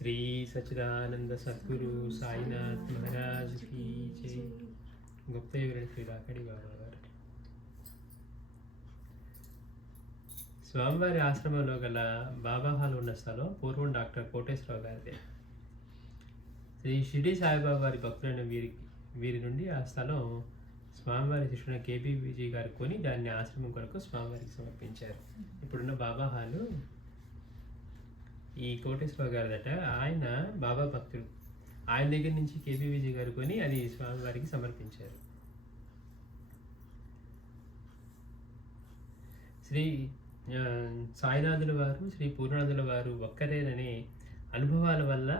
శ్రీ సచ్చిదానంద సద్గురు సాయినాథ్ మహారాజ్ की जय. గుప్త వివరణ శ్రీ రాకడి బాబా గారు. స్వామివారి ఆశ్రమంలో గల బాబా హాల్ ఉన్న స్థలం పూర్వం డాక్టర్ కోటేశ్వరరావు గారిదే. శ్రీ షిరిడి సాయిబాబా వారి భక్తులైన వీరి నుండి ఆ స్థలం స్వామివారి శిష్యుడైన కేబీ విజయ్ గారు కొని దాన్ని ఆశ్రమం కొరకు స్వామివారికి సమర్పించారు. ఇప్పుడున్న బాబా హాలు ఈ కోటేశ్వరరావు గారిదట. ఆయన బాబా భక్తుడు. ఆయన దగ్గర నుంచి కేబీ విజయ్ గారు కొని అది స్వామివారికి సమర్పించారు. శ్రీ సాయినాథుల వారు శ్రీ పూర్ణనాథుల వారు ఒక్కరేననే అనుభవాల వల్ల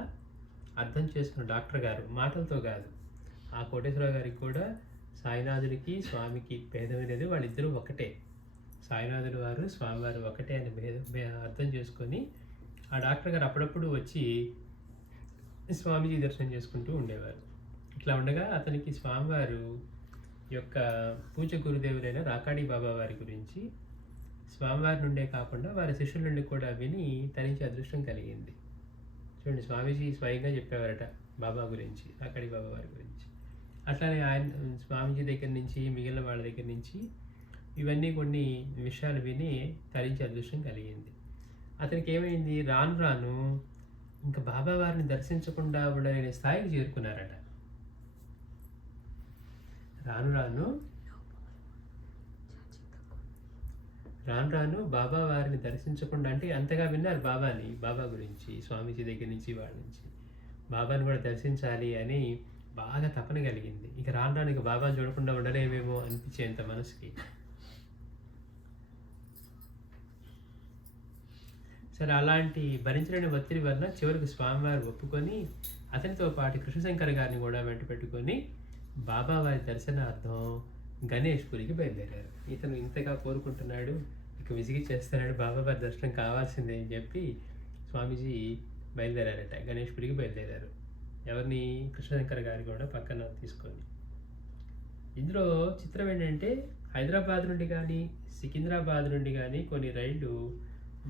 అర్థం చేసుకున్న డాక్టర్ గారు మాటలతో కాదు. ఆ కోటేశ్వరరావు గారికి కూడా సాయినాథుడికి స్వామికి భేదం అనేది వాళ్ళిద్దరూ ఒకటే. సాయినాథుల వారు స్వామివారు ఒకటే అని అర్థం చేసుకొని ఆ డాక్టర్ గారు అప్పుడప్పుడు వచ్చి స్వామీజీ దర్శనం చేసుకుంటూ ఉండేవారు. ఇట్లా ఉండగా అతనికి స్వామివారు యొక్క పూజ గురుదేవులైన రాకాడి బాబా వారి గురించి స్వామివారి నుండే కాకుండా వారి శిష్యుల నుండి కూడా విని తరించే అదృష్టం కలిగింది. చూడండి, స్వామీజీ స్వయంగా చెప్పేవారట బాబా గురించి, రాకాడి బాబా వారి గురించి. అట్లానే ఆయన స్వామీజీ దగ్గర నుంచి మిగిలిన వాళ్ళ దగ్గర నుంచి ఇవన్నీ కొన్ని విషయాలు విని తరించే అదృష్టం కలిగింది. అతనికి ఏమైంది, రాను రాను ఇంకా బాబా వారిని దర్శించకుండా ఉండలేని స్థాయికి చేరుకున్నారట. రాను రాను బాబా వారిని దర్శించకుండా, అంటే అంతగా విన్నారు బాబా గురించి, స్వామీజీ దగ్గర నుంచి వాళ్ళ నుంచి బాబాని కూడా దర్శించాలి అని బాగా తపన కలిగింది. ఇక రాను ఇక బాబాని చూడకుండా ఉండలేమేమో అనిపించేంత మనసుకి. సరే, అలాంటి భరించలేని ఒత్తిడి వల్ల చివరికి స్వామివారు ఒప్పుకొని అతనితో పాటు కృష్ణశంకర్ గారిని కూడా వెంట పెట్టుకొని బాబా వారి దర్శనార్థం గణేష్పురికి బయలుదేరారు. ఇతను ఇంతగా కోరుకుంటున్నాడు, ఇక విసిగి చేస్తున్నాడు, బాబా వారి దర్శనం కావాల్సిందే అని చెప్పి స్వామీజీ బయలుదేరారట. గణేష్పురికి బయలుదేరారు. ఎవరిని? కృష్ణశంకర్ గారి కూడా పక్కన తీసుకొని. ఇందులో చిత్రం ఏంటంటే, హైదరాబాద్ నుండి కానీ సికింద్రాబాద్ నుండి కానీ కొన్ని రైళ్లు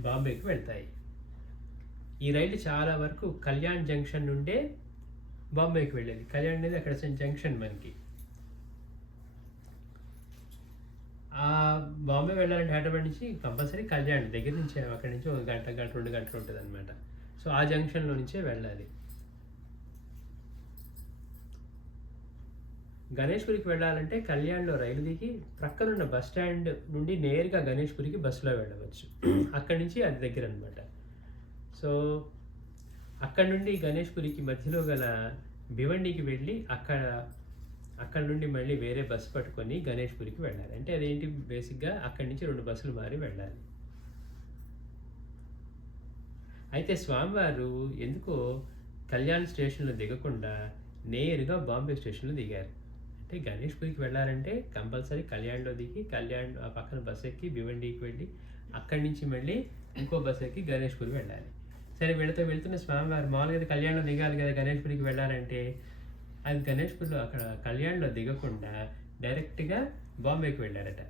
బాంబేకి వెళ్తాయి. ఈ రైలు చాలా వరకు కళ్యాణ్ జంక్షన్ నుండే బాంబేకి వెళ్ళేది. కళ్యాణ్ అనేది అక్కడ జంక్షన్ మనకి. ఆ బాంబే వెళ్ళాలంటే హైదరాబాద్ నుంచి కంపల్సరీ కళ్యాణ్ దగ్గర నుంచి, అక్కడి నుంచి 1 గంట 2 గంటలు ఉంటుంది అనమాట. సో ఆ జంక్షన్లో నుంచే వెళ్ళాలి. గణేష్పురికి వెళ్ళాలంటే కళ్యాణ్లో రైలు దిగి ప్రక్కనున్న బస్ స్టాండ్ నుండి నేరుగా గణేష్పురికి బస్సులో వెళ్ళవచ్చు. అక్కడి నుంచి అది దగ్గర అనమాట. సో అక్కడి నుండి గణేష్పురికి మధ్యలో గల భివండికి వెళ్ళి అక్కడ నుండి మళ్ళీ వేరే బస్సు పట్టుకొని గణేష్పురికి వెళ్ళాలి. అంటే అదేంటి, బేసిక్గా అక్కడి నుంచి 2 బస్సులు మారి వెళ్ళాలి. అయితే స్వామివారు ఎందుకో కళ్యాణ్ స్టేషన్లో దిగకుండా నేరుగా బాంబే స్టేషన్లో దిగారు. అంటే గణేష్పురికి వెళ్ళాలంటే కంపల్సరీ కళ్యాణ్లో దిగి కళ్యాణ్ ఆ పక్కన బస్ ఎక్కి భివండికి వెళ్ళి అక్కడి నుంచి మళ్ళీ ఇంకో బస్ ఎక్కి గణేష్పురికి వెళ్ళాలి. సరే, వెళ్తున్న స్వామివారు మామూలుగా కళ్యాణ్లో దిగాలి కదా గణేష్పురికి వెళ్ళాలంటే, అది గణేష్పురిలో అక్కడ కళ్యాణ్లో దిగకుండా డైరెక్ట్గా బాంబేకి వెళ్ళారట.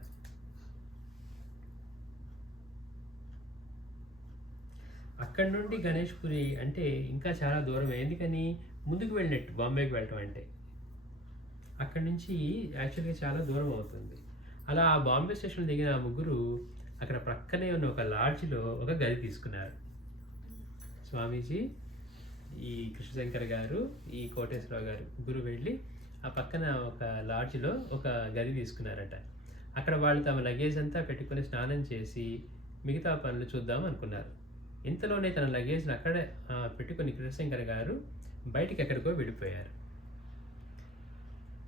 అక్కడి నుండి గణేష్పురి అంటే ఇంకా చాలా దూరం. ఎందుకని, ముందుకు వెళ్ళినట్టు బాంబేకి వెళ్ళటం అంటే అక్కడి నుంచి యాక్చువల్గా చాలా దూరం అవుతుంది. అలా ఆ బాంబే స్టేషన్లో దిగిన ఆ ముగ్గురు అక్కడ ప్రక్కనే ఉన్న ఒక లాడ్జ్లో ఒక గది తీసుకున్నారు. స్వామీజీ, ఈ కృష్ణశంకర్ గారు, ఈ కోటేశ్వరరావు గారు ముగ్గురు వెళ్ళి ఆ పక్కన ఒక లాడ్జ్లో ఒక గది తీసుకున్నారట. అక్కడ వాళ్ళు తమ లగేజ్ అంతా పెట్టుకొని స్నానం చేసి మిగతా పనులు చూద్దాం అనుకున్నారు. ఇంతలోనే తన లగేజ్ని అక్కడే పెట్టుకొని కృష్ణశంకర్ గారు బయటికి ఎక్కడికో వెళ్ళిపోయారు.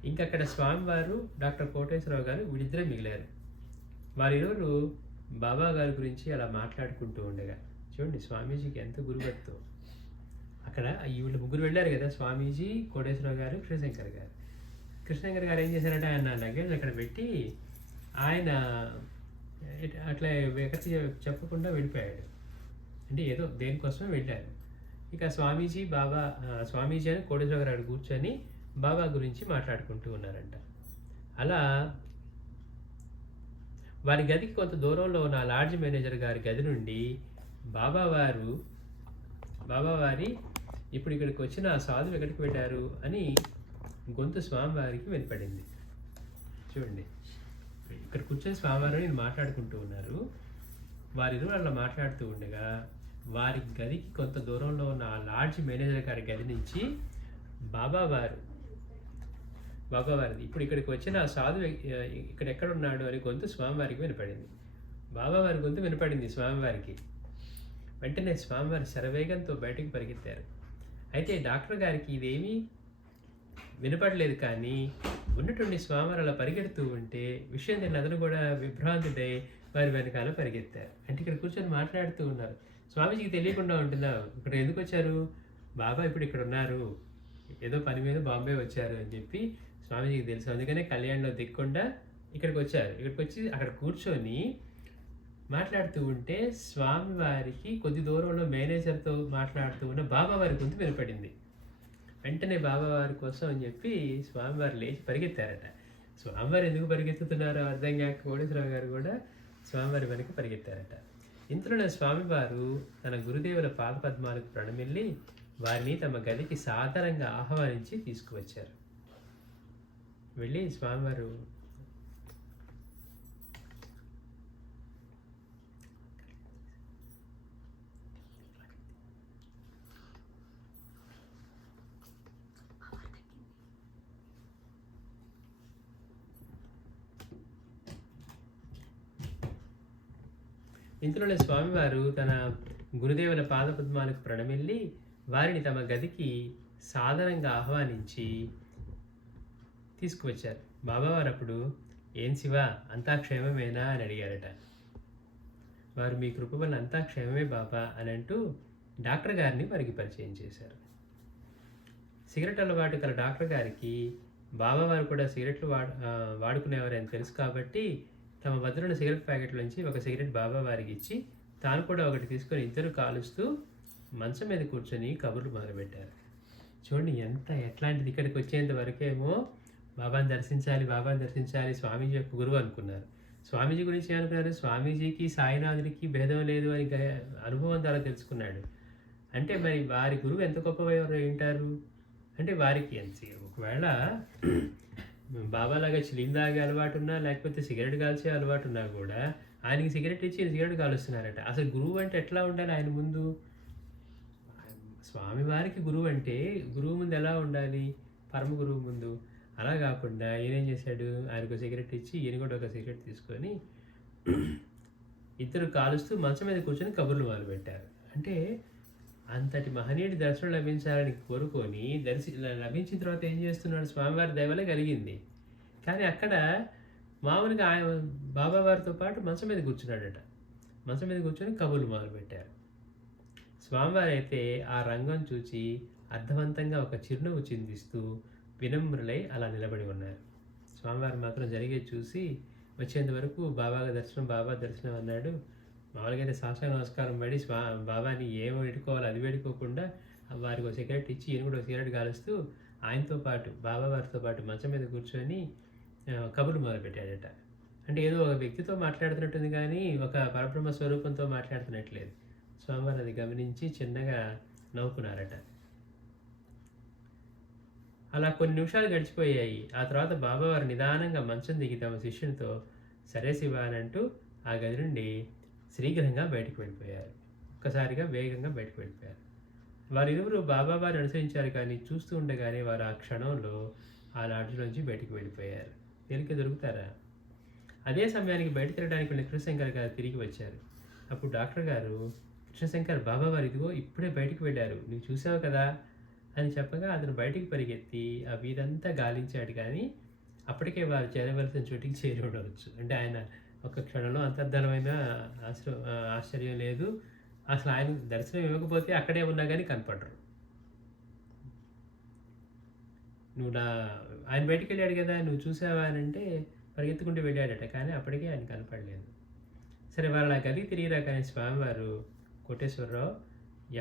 ఇంకక్కడ స్వామివారు, డాక్టర్ కోటేశ్వరరావు గారు వీళ్ళిద్దరే మిగిలారు. వారిరువురు బాబా గారి గురించి అలా మాట్లాడుకుంటూ ఉండగా, చూడండి స్వామీజీకి ఎంత గురుభక్తో. అక్కడ వీళ్ళు ముగ్గురు వెళ్ళారు కదా, స్వామీజీ, కోటేశ్వరరావు గారు, కృష్ణశంకర్ గారు. కృష్ణశంకర్ గారు ఏం చేశారంటే ఆయన లగేజ్ అక్కడ పెట్టి ఆయన అట్లా ఎక్కడికి చెప్పకుండా వెళ్ళిపోయాడు. అంటే ఏదో దేనికోసమే వెళ్ళారు. ఇక స్వామీజీ అని కోటేశ్వరరావు గారు కూర్చొని బాబా గురించి మాట్లాడుకుంటూ ఉన్నారంట. అలా వారి గదికి కొంత దూరంలో ఉన్న లాడ్జ్ మేనేజర్ గారి గది నుండి బాబావారి ఇప్పుడు ఇక్కడికి వచ్చిన ఆ సాధువు ఎక్కడికి పెట్టారు అని గొంతు స్వామివారికి వినపడింది. చూడండి, ఇక్కడ కూర్చొని స్వామివారు నేను మాట్లాడుకుంటూ ఉన్నారు. వారిరువురు అలా మాట్లాడుతూ ఉండగా వారి గదికి కొంత దూరంలో ఉన్న ఆ లాడ్జ్ మేనేజర్ గారి గది నుంచి బాబావారిది ఇప్పుడు ఇక్కడికి వచ్చిన ఆ సాధువు ఇక్కడ ఎక్కడున్నాడు అని గొంతు స్వామివారికి వినపడింది. బాబావారి గొంతు వినపడింది స్వామివారికి. వెంటనే స్వామివారి శరవేగంతో బయటికి పరిగెత్తారు. అయితే డాక్టర్ గారికి ఇదేమీ వినపడలేదు, కానీ ఉన్నటువంటి స్వామివారు అలా పరిగెడుతూ ఉంటే విషయం తెలియని అతను కూడా విభ్రాంతుడై వారి వెనకాల పరిగెత్తారు. అంటే ఇక్కడ కూర్చొని మాట్లాడుతూ ఉన్నారు. స్వామీజీకి తెలియకుండా ఉంటుందా ఇక్కడ ఎందుకు వచ్చారు, బాబా ఇప్పుడు ఇక్కడ ఉన్నారు, ఏదో పని మీద బాంబే వచ్చారు అని చెప్పి స్వామీజీకి తెలుసు. అందుకనే కళ్యాణ్లో దిక్కుండా ఇక్కడికి వచ్చారు. ఇక్కడికి వచ్చి అక్కడ కూర్చొని మాట్లాడుతూ ఉంటే స్వామివారికి కొద్ది దూరంలో మేనేజర్తో మాట్లాడుతూ ఉన్న బాబావారి గొంతు వినపడింది. వెంటనే బాబావారి కోసం అని చెప్పి స్వామివారు లేచి పరిగెత్తారట. స్వామివారు ఎందుకు పరిగెత్తుతున్నారో అర్థం కాక కోటేశ్వరరావు గారు కూడా స్వామివారి వెనక పరిగెత్తారట. ఇంతలోనే స్వామివారు తన గురుదేవుల పాదపద్మాలకు ప్రణమిల్లి వారిని తమ గదికి సాదరంగా ఆహ్వానించి తీసుకువచ్చారు. వెళ్ళి స్వామివారు ఇంతలోనే స్వామివారు తన గురుదేవుల పాదపద్మాలకు ప్రణమిల్లి వారిని తమ గదికి సాదరంగా ఆహ్వానించి తీసుకువచ్చారు. బాబావారు అప్పుడు ఏం శివ అంతా క్షేమమేనా అని అడిగారట. వారు మీ కృప వల్ల అంతా క్షేమమే బాబా అని అంటూ డాక్టర్ గారిని వారికి పరిచయం చేశారు. సిగరెట్ అలవాటు గల డాక్టర్ గారికి బాబావారు కూడా సిగరెట్లు వాడుకునేవారని తెలుసు కాబట్టి తమ వద్దనున్న సిగరెట్ ప్యాకెట్ నుంచి ఒక సిగరెట్ బాబావారికి ఇచ్చి తాను కూడా ఒకటి తీసుకొని ఇద్దరు కాలుస్తూ మంచం మీద కూర్చొని కబుర్లు మొదలుపెట్టారు. చూడండి ఎట్లాంటిది, ఇక్కడికి వచ్చేంత వరకేమో బాబాని దర్శించాలి, స్వామీజీ యొక్క గురువు అనుకున్నారు. స్వామీజీ గురించి ఏమనుకున్నారు, స్వామీజీకి సాయినాథుడికి భేదం లేదు అని అనుభవం ద్వారా తెలుసుకున్నాడు. అంటే మరి వారి గురువు ఎంత గొప్పవారు ఉంటారు అంటే వారికి ఒకవేళ బాబాలాగా చిలిం తాగే అలవాటు ఉన్నా లేకపోతే సిగరెట్ కాల్చే అలవాటు ఉన్నా కూడా ఆయనకి సిగరెట్ ఇచ్చి సిగరెట్ కాలుస్తున్నారట. అసలు గురువు అంటే ఎట్లా ఉండాలి ఆయన ముందు? స్వామివారికి గురువు అంటే గురువు ముందు ఎలా ఉండాలి, పరమ గురువు ముందు. అలా కాకుండా ఈయనేం చేశాడు, ఆయనకు సిగరెట్ ఇచ్చి ఈయన కూడా ఒక సిగరెట్ తీసుకొని ఇద్దరు కాలుస్తూ మంచం మీద కూర్చొని కబుర్లు మొదలుపెట్టారు. అంటే అంతటి మహనీయుడి దర్శనం లభించాలని కోరుకొని లభించిన తర్వాత ఏం చేస్తున్నాడు, స్వామివారి దయవల్ల కలిగింది. కానీ అక్కడ మామూలుగా ఆయన బాబావారితో పాటు మంచం మీద కూర్చున్నాడట. మంచం మీద కూర్చొని కబుర్లు మొదలుపెట్టారు. స్వామివారు అయితే ఆ రంగం చూచి అర్థవంతంగా ఒక చిరునవ్వు చిందిస్తూ వినమ్రులై అలా నిలబడి ఉన్నారు. స్వామివారు మాత్రం జరిగేది చూసి వచ్చేంత వరకు బాబా దర్శనం అన్నాడు. మామూలుగా అయితే సాష్టాంగ నమస్కారం పడి బాబాని ఏమో వేడుకోవాలి అది వేడుకోకుండా వారికి ఒక సిగరెట్ ఇచ్చి ఈయన కూడా ఒక సిగరెట్ కాలుస్తూ ఆయనతో పాటు బాబావారితో పాటు మంచం మీద కూర్చొని కబుర్లు మొదలుపెట్టాడట. అంటే ఏదో ఒక వ్యక్తితో మాట్లాడుతున్నట్టుంది కానీ ఒక పరబ్రహ్మ స్వరూపంతో మాట్లాడుతున్నట్లేదు. స్వామివారు అది గమనించి చిన్నగా నవ్వుకున్నారట. అలా కొన్ని నిమిషాలు గడిచిపోయాయి. ఆ తర్వాత బాబావారు నిదానంగా మంచం దిగి తమ శిష్యునితో సరే శివ అని అంటూ ఆ గది నుండి శీఘ్రంగా బయటకు వెళ్ళిపోయారు. ఒక్కసారిగా వేగంగా బయటకు వెళ్ళిపోయారు. వారిరువురు బాబావారిని అనుసరించారు, కానీ చూస్తూ ఉండగానే వారు ఆ క్షణంలో ఆ లాడ్జిలోంచి బయటకు వెళ్ళిపోయారు. తేలిక దొరుకుతారా? అదే సమయానికి బయట తిరగడానికి వెళ్ళిన కృష్ణశంకర్ గారు తిరిగి వచ్చారు. అప్పుడు డాక్టర్ గారు, కృష్ణశంకర్ బాబావారు ఇదిగో ఇప్పుడే బయటకు వెళ్ళారు, నువ్వు చూసావు కదా అని చెప్పగా అతను బయటికి పరిగెత్తి ఆ వీధంతా గాలించాడు. కానీ అప్పటికే వారు చేరవలసిన చోటికి చేరి ఉండవచ్చు. అంటే ఆయన ఒక క్షణంలో అంతర్ధానమైన ఆశ్చర్యం లేదు. అసలు ఆయన దర్శనం ఇవ్వకపోతే అక్కడే ఉన్నా కానీ కనపడరు. ఆయన బయటికి వెళ్ళాడు కదా, నువ్వు చూసావా అని అంటే పరిగెత్తుకుంటూ వెళ్ళాడట, కానీ అప్పటికే ఆయన కనపడలేదు. సరే వారు అలా గదికి తిరిగిరా. కానీ స్వామివారు, కోటేశ్వరరావు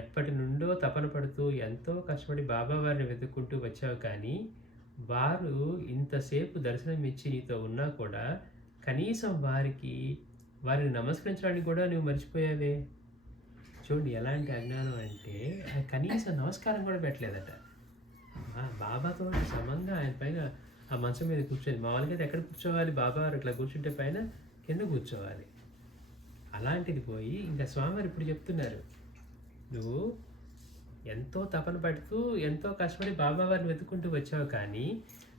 ఎప్పటి నుండో తపన పడుతూ ఎంతో కష్టపడి బాబావారిని వెతుక్కుంటూ వచ్చావు, కానీ వారు ఇంతసేపు దర్శనం ఇచ్చి నీతో ఉన్నా కూడా కనీసం వారిని నమస్కరించడానికి కూడా నువ్వు మర్చిపోయావే. చూడండి ఎలాంటి అజ్ఞానం అంటే కనీసం నమస్కారం కూడా పెట్టలేదట. బాబాతో సమంగా ఆయన పైన ఆ మంచం మీద కూర్చొని, మామూలుగా అయితే ఎక్కడ కూర్చోవాలి, బాబావారు ఇట్లా కూర్చుంటే పైన కింద కూర్చోవాలి. అలాంటిది పోయి ఇంకా స్వామివారు ఇప్పుడు చెప్తున్నారు, నువ్వు ఎంతో తపన పడుతూ ఎంతో కష్టపడి బాబావారిని వెతుక్కుంటూ వచ్చావు, కానీ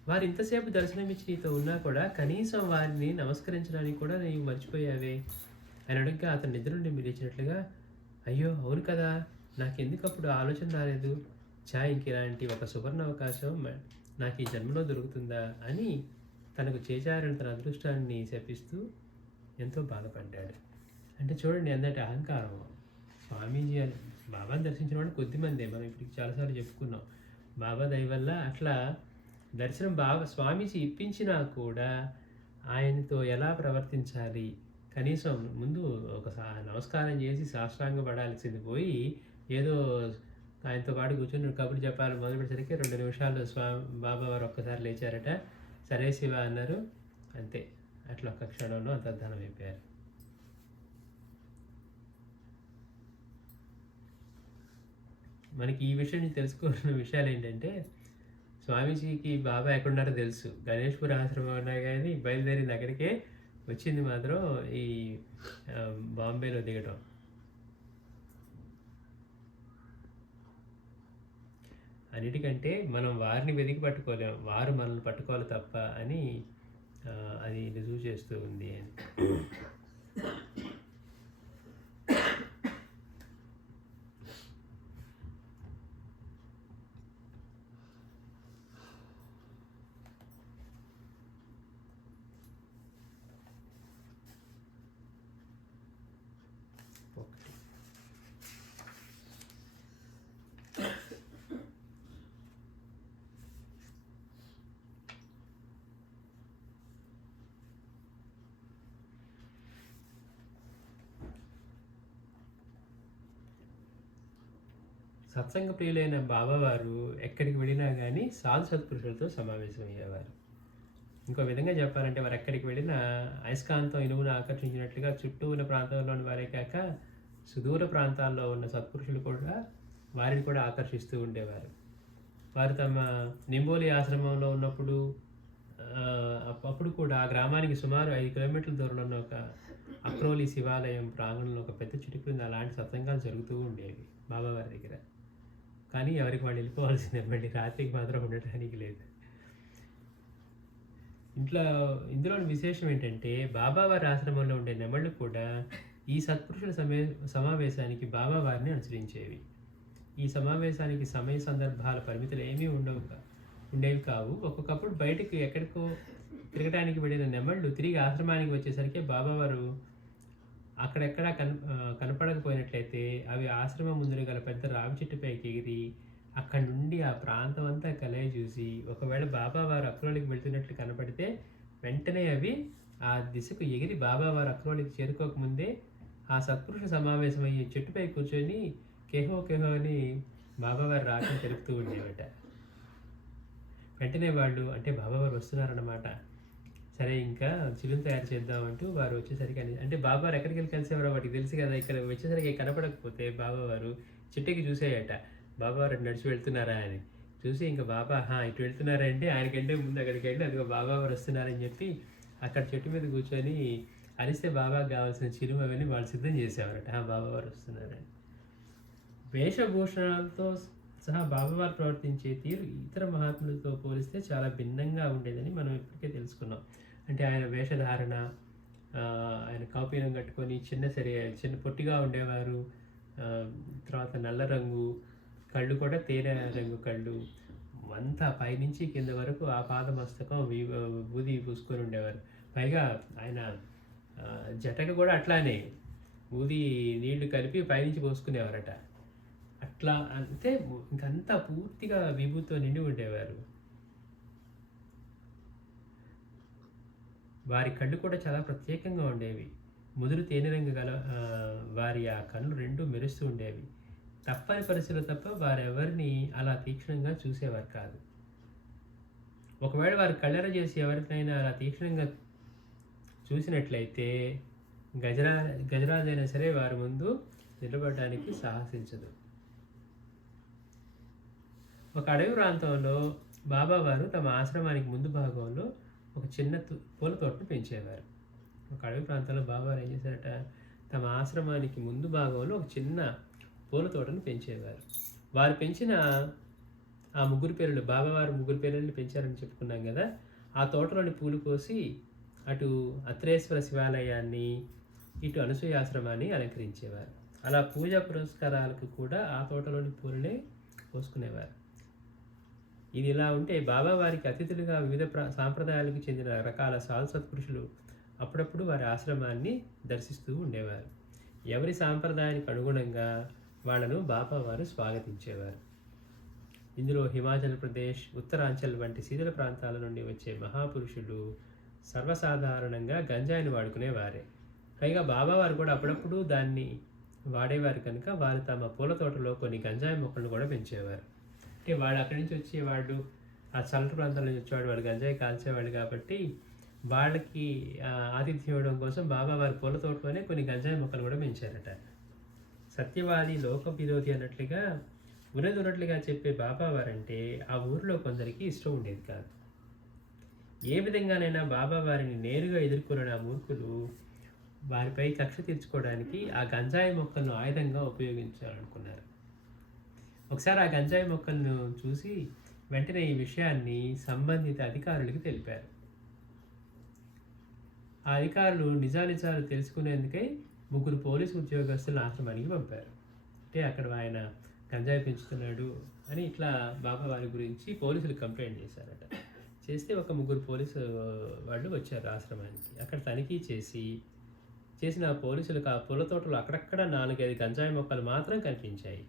వారు ఇంతసేపు దర్శనమిచ్చి నీతో ఉన్నా కూడా కనీసం వారిని నమస్కరించడానికి కూడా నీవు మర్చిపోయావే అని అడగగా అతను నిద్ర నుండి మీరు ఇచ్చినట్లుగా, అయ్యో అవును కదా, నాకెందుకు అప్పుడు ఆలోచన రాలేదు, ఇంక ఇలాంటి ఒక సువర్ణ అవకాశం నాకు ఈ జన్మలో దొరుకుతుందా అని తనకు చేజారిన తన అదృష్టాన్ని శపిస్తూ ఎంతో బాధపడ్డాడు. అంటే చూడండి ఎంతటి అహంకారం. స్వామీజీ అని బాబాని దర్శించిన వాళ్ళు కొద్దిమందే, మనం ఇప్పుడు చాలాసార్లు చెప్పుకున్నాం. బాబా దయ వల్ల అట్లా దర్శనం స్వామీజీ ఇప్పించినా కూడా ఆయనతో ఎలా ప్రవర్తించాలి, కనీసం ముందు ఒక నమస్కారం చేసి సాష్టాంగ పడాల్సింది పోయి ఏదో ఆయనతో పాటు కూర్చొని కబుర్లు చెప్పాలి మొదలుపెట్టేసరికి 2 నిమిషాల్లో బాబా వారు ఒక్కసారి లేచారట, సరే శివ అన్నారు, అంతే. అట్లా ఒక్క క్షణంలో అంతర్ధానం అయిపోయారు. మనకి ఈ విషయం తెలుసుకోవాల్సిన విషయాలు ఏంటంటే, స్వామీజీకి బాబా ఎక్కడున్నారో తెలుసు, గణేష్పూర్ ఆశ్రమం ఉన్నా కానీ బయలుదేరింది అక్కడికే, వచ్చింది మాత్రం ఈ బాంబేలో దిగటం. అన్నిటికంటే మనం వారిని వెతికి పట్టుకోలేం, వారు మనల్ని పట్టుకోవాలి తప్ప అని అది రుజువు చేస్తూ ఉంది అని. సత్సంగ ప్రియులైన బాబావారు ఎక్కడికి వెళ్ళినా కానీ సాధు సత్పురుషులతో సమావేశం అయ్యేవారు. ఇంకో విధంగా చెప్పాలంటే వారు ఎక్కడికి వెళ్ళినా అయస్కాంతం ఇనుమును ఆకర్షించినట్లుగా చుట్టూ ఉన్న ప్రాంతంలోని వారే కాక సుదూర ప్రాంతాల్లో ఉన్న సత్పురుషులు కూడా వారిని కూడా ఆకర్షిస్తూ ఉండేవారు. వారు తమ నింబోలి ఆశ్రమంలో ఉన్నప్పుడు అప్పుడు కూడా ఆ గ్రామానికి సుమారు 5 కిలోమీటర్ల దూరంలో ఉన్న ఒక అక్రోలి శివాలయం ప్రాంగణంలో ఒక పెద్ద చిటి క్రింద అలాంటి సత్సంగాలు జరుగుతూ ఉండేవి బాబావారి దగ్గర. కానీ ఎవరికి వాళ్ళు వెళ్ళిపోవాల్సిందే, మళ్ళీ రాత్రికి మాత్రం ఉండటానికి లేదు. ఇందులోని విశేషం ఏంటంటే, బాబావారి ఆశ్రమంలో ఉండే నెమళ్ళు కూడా ఈ సత్పురుషుల సమావేశానికి బాబావారిని అనుసరించేవి. ఈ సమావేశానికి సమయ సందర్భాల పరిమితులు ఏమీ ఉండేవి కావు. ఒక్కొక్కప్పుడు బయటకు ఎక్కడికో తిరగడానికి వెళ్ళిన నెమళ్ళు తిరిగి ఆశ్రమానికి వచ్చేసరికి బాబావారు అక్కడెక్కడ కనపడకపోయినట్లయితే అవి ఆశ్రమం ముందు గల పెద్ద రావి చెట్టుపైకి ఎగిరి అక్కడి నుండి ఆ ప్రాంతం అంతా కలయి చూసి, ఒకవేళ బాబావారు అక్రోలికి వెళ్తున్నట్లు కనపడితే వెంటనే అవి ఆ దిశకు ఎగిరి బాబావారు అక్రోలికి చేరుకోకముందే ఆ సత్పురుష సమావేశం అయ్యే చెట్టుపై కూర్చొని కేహో కేహో అని బాబావారు రాకని తెలుపుతూ ఉండేవట. వెంటనే వాళ్ళు, అంటే బాబావారు వస్తున్నారన్నమాట, సరే ఇంకా చిలుని తయారు చేద్దామంటూ వారు వచ్చేసరికి అంటే బాబావారు ఎక్కడికి వెళ్ళి కలిసేవారో వాటికి తెలుసు కదా. ఇక్కడ వచ్చేసరికి కనపడకపోతే బాబావారు చెట్టుకి చూసేయట, బాబావారు నడిచి వెళ్తున్నారా అని. చూసి ఇంకా బాబా ఇటు వెళ్తున్నారంటే ఆయనకంటే ముందు అక్కడికి వెళ్ళి అదిగో బాబావారు వస్తున్నారని చెప్పి అక్కడ చెట్టు మీద కూర్చొని అరిస్తే బాబాకి కావాల్సిన చిరుమ అవన్నీ వాళ్ళు సిద్ధం చేసేవారట, బాబావారు వస్తున్నారని. వేషభూషణాలతో సహా బాబావారు ప్రవర్తించే తీరు ఇతర మహాత్ములతో పోలిస్తే చాలా భిన్నంగా ఉండేదని మనం ఇప్పటికే తెలుసుకున్నాం. అంటే ఆయన వేషధారణ, ఆయన కౌపీనం కట్టుకొని చిన్న పొట్టిగా ఉండేవారు, తర్వాత నల్ల రంగు కళ్ళు కూడా తేనె రంగు కళ్ళు, అంతా పైనుంచి కింద వరకు ఆ పాదమస్తకం బూది పూసుకొని ఉండేవారు. పైగా ఆయన జటకు కూడా అట్లానే బూది నీళ్లు కలిపి పైనుంచి పోసుకునేవారట. అట్లా అంటే ఇంకంతా పూర్తిగా విభూతితో నిండి ఉండేవారు. వారి కళ్ళు కూడా చాలా ప్రత్యేకంగా ఉండేవి. ముదురు తేనె రంగు గల వారి ఆ కళ్ళు రెండు మెరుస్తూ ఉండేవి. తప్పని పరిస్థితులు తప్ప వారెవరిని అలా తీక్షణంగా చూసేవారు కాదు. ఒకవేళ వారు కళ్ళెర చేసి ఎవరికైనా అలా తీక్షణంగా చూసినట్లయితే గజరాజైనా సరే వారి ముందు నిలబడడానికి సాహసించదు. ఒక అడవి ప్రాంతంలో బాబావారు తమ ఆశ్రమానికి ముందు భాగంలో ఒక చిన్న పూల తోటను పెంచేవారు. ఒక అడవి ప్రాంతంలో బాబావారు ఏం చేశారట, తమ ఆశ్రమానికి ముందు భాగంలో ఒక చిన్న పూల తోటను పెంచేవారు. వారు పెంచిన ఆ ముగ్గురు పిల్లలు, బాబావారు ముగ్గురు పిల్లల్ని పెంచారని చెప్పుకున్నాం కదా, ఆ తోటలోని పూలు కోసి అటు అత్రేశ్వర శివాలయాన్ని, ఇటు అనసూయాశ్రమాన్ని అలంకరించేవారు. అలా పూజా పురస్కారాలకు కూడా ఆ తోటలోని పూలనే కోసుకునేవారు. ఇది ఇలా ఉంటే బాబావారికి అతిథులుగా వివిధ సాంప్రదాయాలకు చెందిన రకాల సాధు సత్పురుషులు అప్పుడప్పుడు వారి ఆశ్రమాన్ని దర్శిస్తూ ఉండేవారు. ఎవరి సాంప్రదాయానికి అనుగుణంగా వాళ్ళను బాబావారు స్వాగతించేవారు. ఇందులో హిమాచల్ ప్రదేశ్, ఉత్తరాంచల్ వంటి శీతల ప్రాంతాల నుండి వచ్చే మహాపురుషులు సర్వసాధారణంగా గంజాయిని వాడుకునేవారే. పైగా బాబావారు కూడా అప్పుడప్పుడు దాన్ని వాడేవారు కనుక వారు తమ పూల తోటలో కొన్ని గంజాయి మొక్కలను కూడా పెంచేవారు. అంటే వాడు అక్కడి నుంచి వచ్చేవాడు, ఆ చల్లటి ప్రాంతాల నుంచి వచ్చేవాడు, వాడు గంజాయి కాల్చేవాడు కాబట్టి వాళ్ళకి ఆతిథ్యం ఇవ్వడం కోసం బాబావారి పూల తోటలోనే కొన్ని గంజాయి మొక్కలు కూడా పెంచారట. సత్యవాది లోక విరోధి అన్నట్లుగా ఉన్నట్లుగా చెప్పే బాబావారంటే ఆ ఊరిలో కొందరికి ఇష్టం ఉండేది కాదు. ఏ విధంగానైనా బాబావారిని నేరుగా ఎదుర్కొన్న ఆ మూర్ఖులు వారిపై కక్ష తీర్చుకోవడానికి ఆ గంజాయి మొక్కలను ఆయుధంగా ఉపయోగించాలనుకున్నారు. ఒకసారి ఆ గంజాయి మొక్కలను చూసి వెంటనే ఈ విషయాన్ని సంబంధిత అధికారులకు తెలిపారు. ఆ అధికారులు నిజాలు తెలుసుకునేందుకై ముగ్గురు పోలీసు ఉద్యోగస్తులను ఆశ్రమానికి పంపారు. అంటే అక్కడ ఆయన గంజాయి పెంచుతున్నాడు అని ఇట్లా బాబావారి గురించి పోలీసులు కంప్లైంట్ చేశారట. చేస్తే ఒక ముగ్గురు పోలీసు వాళ్ళు వచ్చారు ఆశ్రమానికి. అక్కడ తనిఖీ చేసిన పోలీసులకు ఆ పూల తోటలో అక్కడక్కడ 4-5 గంజాయి మొక్కలు మాత్రం కనిపించాయి.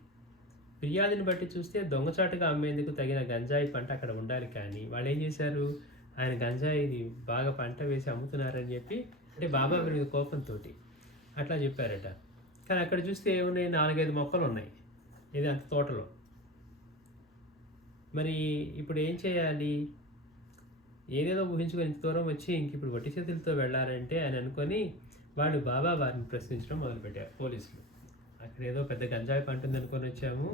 ఫిర్యాదుని బట్టి చూస్తే దొంగచాటుగా అమ్మేందుకు తగిన గంజాయి పంట అక్కడ ఉండాలి, కానీ వాళ్ళు ఏం చేశారు, ఆయన గంజాయిని బాగా పంట వేసి అమ్ముతున్నారని చెప్పి, అంటే బాబా మీద కోపంతో అట్లా చెప్పారట. కానీ అక్కడ చూస్తే ఏమున్నాయి, 4-5 మొక్కలు ఉన్నాయి ఇది అంత తోటలో. మరి ఇప్పుడు ఏం చేయాలి, ఏదేదో ఊహించుకొని ఇంత దూరం వచ్చి ఇంక ఇప్పుడు వట్టి చేతులతో వెళ్ళాలంటే అని అనుకొని వాళ్ళు బాబా వారిని ప్రశ్నించడం మొదలుపెట్టారు పోలీసులు. అక్కడ ఏదో పెద్ద గంజాయి పంట ఉంది అనుకొని వచ్చాము,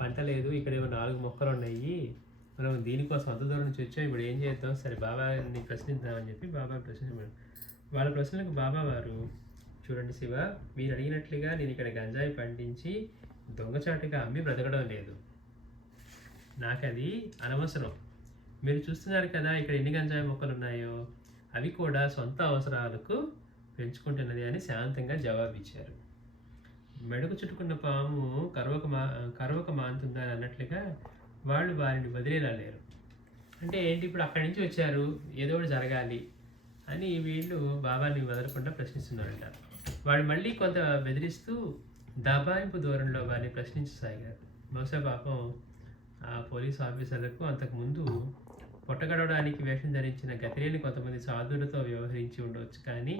పంట లేదు, ఇక్కడ ఏమో 4 మొక్కలు ఉన్నాయి, మనం దీనికోసం అంత దూరం నుంచి వచ్చాం, ఇప్పుడు ఏం చేద్దాం, సరే బాబాని ప్రశ్నిద్దామని చెప్పి బాబా ప్రశ్నించారు. వాళ్ళ ప్రశ్నలకు బాబా వారు, చూడండి శివ, మీరు అడిగినట్లుగా నేను ఇక్కడ గంజాయి పండించి దొంగచాటుగా అమ్మి బ్రతకడం లేదు, నాకు అది అనవసరం. మీరు చూస్తున్నారు కదా ఇక్కడ ఎన్ని గంజాయి మొక్కలు ఉన్నాయో, అవి కూడా సొంత అవసరాలకు పెంచుకుంటున్నది అని శాంతంగా జవాబిచ్చారు. మెడకు చుట్టుకున్న పాము కరవక మాంతుందని అన్నట్లుగా వాళ్ళు వారిని వదిలేలా లేరు. అంటే ఏంటి, ఇప్పుడు అక్కడి నుంచి వచ్చారు, ఏదో ఒకటి జరగాలి అని వీళ్ళు బాబాని వదలకుండా ప్రశ్నిస్తున్నారంట. వాడు మళ్ళీ కొంత బెదిరిస్తూ దబాయింపు దూరంలో వారిని ప్రశ్నించసాగారు. బహుశా పాపం ఆ పోలీస్ ఆఫీసర్లకు అంతకుముందు పొట్టగడవడానికి వేషం ధరించిన గతిలేని కొంతమంది సాధువులతో వ్యవహరించి ఉండవచ్చు, కానీ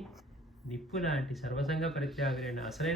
నిప్పు లాంటి సర్వసంగ పరిత్యాగులైన అసలైన